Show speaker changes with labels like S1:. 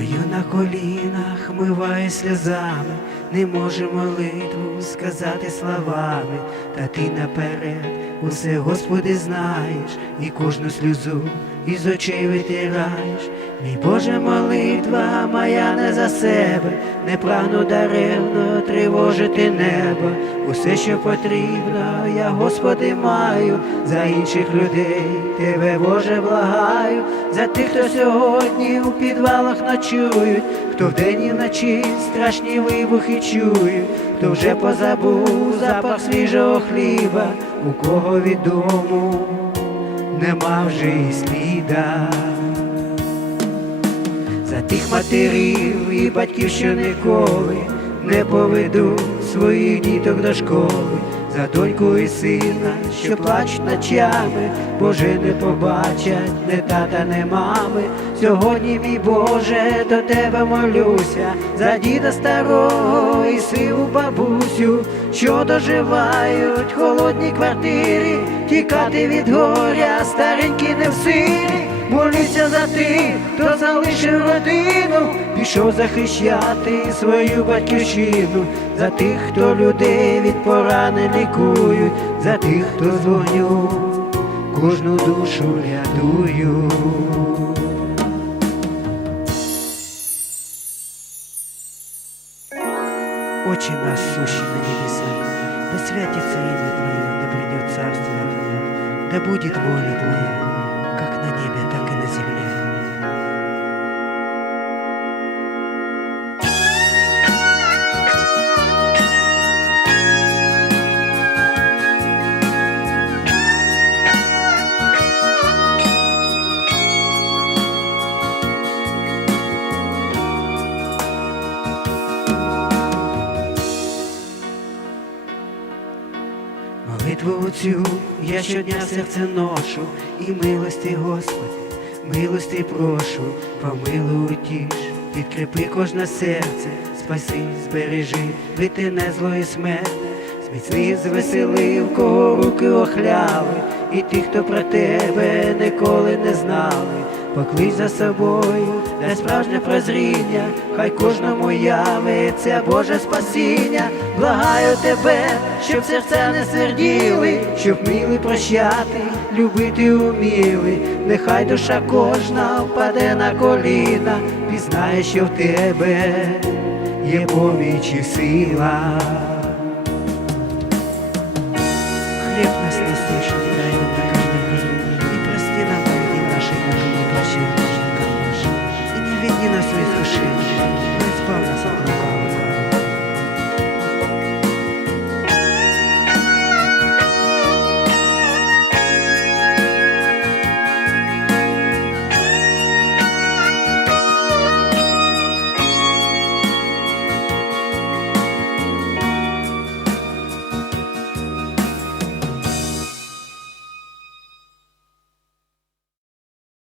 S1: на колінах, миває сльозами, не може молитву сказати словами, та ти наперед усе, Господи, знаєш, і кожну сльозу із очей витираєш. Мій Боже, молитва моя не за себе, не прагну даремно тривожити небо. Усе, що потрібно, я, Господи, маю за інших людей. Тебе, Боже, благаю, за тих, хто сьогодні у підвалах ночують, хто вдень і вночі страшні вибухи чують, хто вже позабув запах свіжого хліба, у кого від дому нема вже і сліда. За тих матерів і батьків, що ніколи не поведуть своїх діток до школи, за доньку і сина, що плачуть ночами, Боже, не побачать не тата, не мами. Сьогодні, мій Боже, до тебе молюся, за діда старого і сиву бабусю, що доживають в холодній квартирі, тікати від горя, старенькі не в силі. Молюся за тих, хто залишив родину, пішов захищати свою батьківщину, за тих, хто людей від порани лікують, за тих, хто з вогню кожну душу рятують. Очи нас сущи на небесах, да святится имя Твое, да придет царствие Твое, да будет воля Твоя, Молитву цю я щодня серце ношу, і милості, Господи, милості прошу, помилуй тіш, підкріпи кожне серце, спаси, збережи, витине злої смерти, зміцни, звеселив, кого руки охляли, і тих, хто про тебе ніколи не знали. Поклич за собою, дай справжнє прозріння, хай кожному явиться Боже спасіння, благаю тебе, щоб серця не серділи, щоб вміли прощати, любити уміли, нехай душа кожна впаде на коліна, пізнає, що в тебе є поміч і сила. Хлеб нас насущный дай